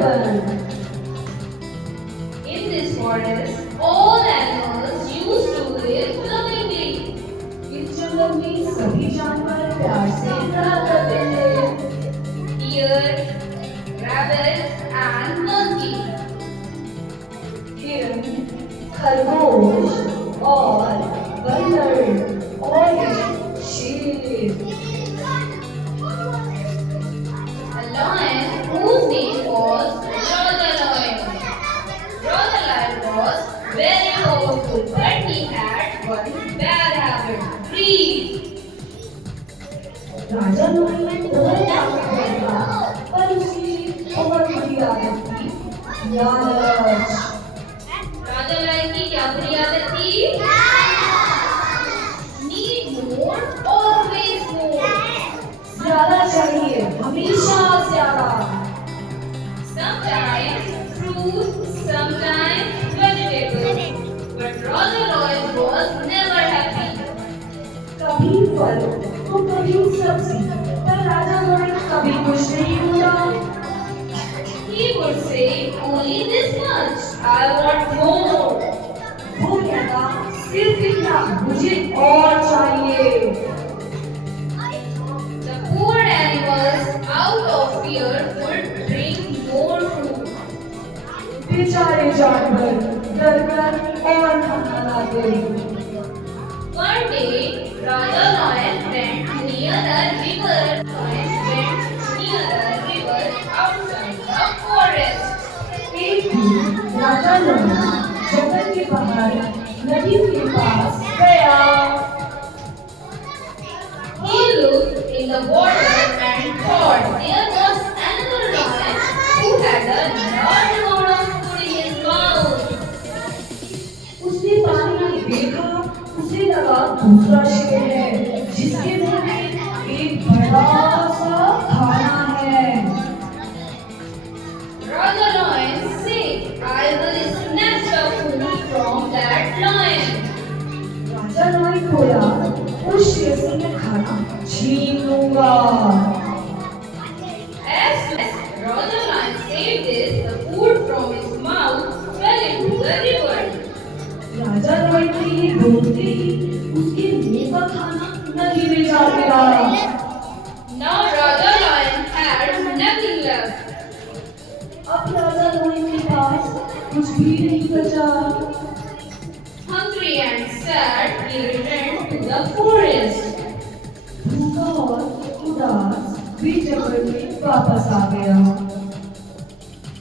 dragon. In this forest, all animals used to live lovingly. इस जंगल में सभी जानवर प्यार से रहा करते थे। Deer, rabbit, and monkey. हिरन, खरगोश और बंदर और शेर। A lion whose name was Raja Lion. Raja Lion was very powerful, but he had one bad habit: greed. Raja lion बहुत ताकतवर था, पर उसकी बहुत बुरी आदत थी लालच। राजा लायन की क्या बुरी आदत थी? Need more, always more. ज्यादा चाहिए, हमेशा ज्यादा। Sometimes fruit, sometimes vegetables. But Raja Lion was never happy. कभी फल तो कभी सब्जी, पर राजा लायन कभी खुश नहीं हुआ। He would say only this much. I want more. वो कहता सिर्फ इतना, मुझे और चाहिए। The poor animals, out of fear, would bring more food. बेचारे जानवर डरकर और खाना लाते। One day, Raja Lion went near a river. Lion went near a river outside the forest. एक दिन राजा लायन जंगल के बाहर नदी के पास गया। He looked in the water and thought there was another lion who had a large amount of food in his mouth. उसने पानी में देखा, उसे लगा दूसरा शेर है जिसके मुंह में एक बड़ा सा खाना है। Raja Lion said, I will snatch the food from that lion. Raja lion बोला, उस शेर से मैं खाना छीन लूंगा। As soon as Raja Lion said this, the food from his mouth fell into the river. Raja lion ने ये बोलते ही उसके मुंह का खाना नदी में जा गिरा। Now Raja Lion had nothing left. अब राजा लायन के पास कुछ भी नहीं बचा। Hungry and sad, he returned to the forest. भूखा और उदास वे जंगल में वापस आ गया।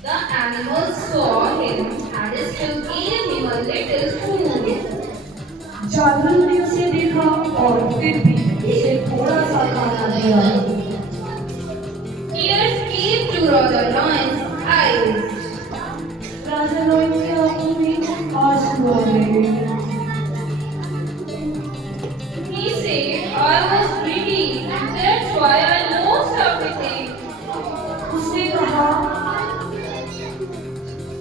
The animals saw him and still gave him a little food. जानवरों ने उसे देखा और फिर भी उसे थोड़ा सा खाना दिया। Tears came to Raja Lion's eyes. Raja lion की आंखों में आंसू आ गए। He said, I was greedy and that's why I lost everything. उसने कहा,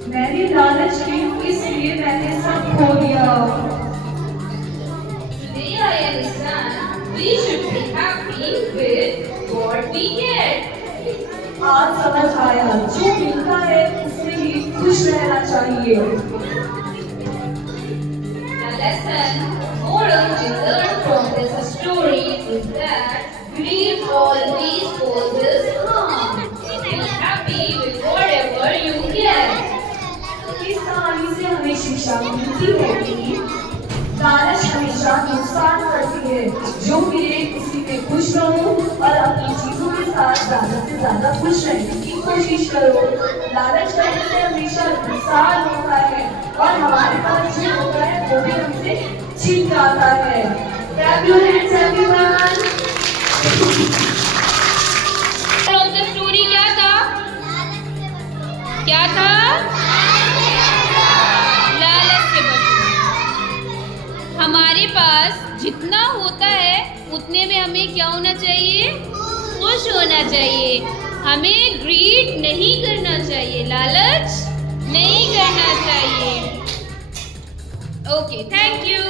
मैंने लालच की इसलिए मैंने सब खो दिया। Today I understand we should be happy with what we get. आज समझ आया, जो मिलता है उसमें ही खुश रहना चाहिए। The lesson, moral we learn from this story is that greed always causes harm. Be happy with whatever you get. इस कहानी से हमें शिक्षा मिलती है कि लालच हमेशा नुकसान करती है। जो मिले उसी में खुश रहो और अपनी चीजों के साथ ज्यादा से ज्यादा खुश रहने की कोशिश करो। लालच करने से हमेशा नुकसान होता है और हमारे पास जो होता है वो भी हमसे छीन जाता है। Clap your hands everyone. Of the story क्या था? क्या था? लालच से बचना। हमारे पास जितना होता है उतने में हमें क्या होना चाहिए? खुश होना चाहिए। हमें ग्रीड नहीं करना चाहिए, लालच नहीं करना चाहिए। Okay, thank you.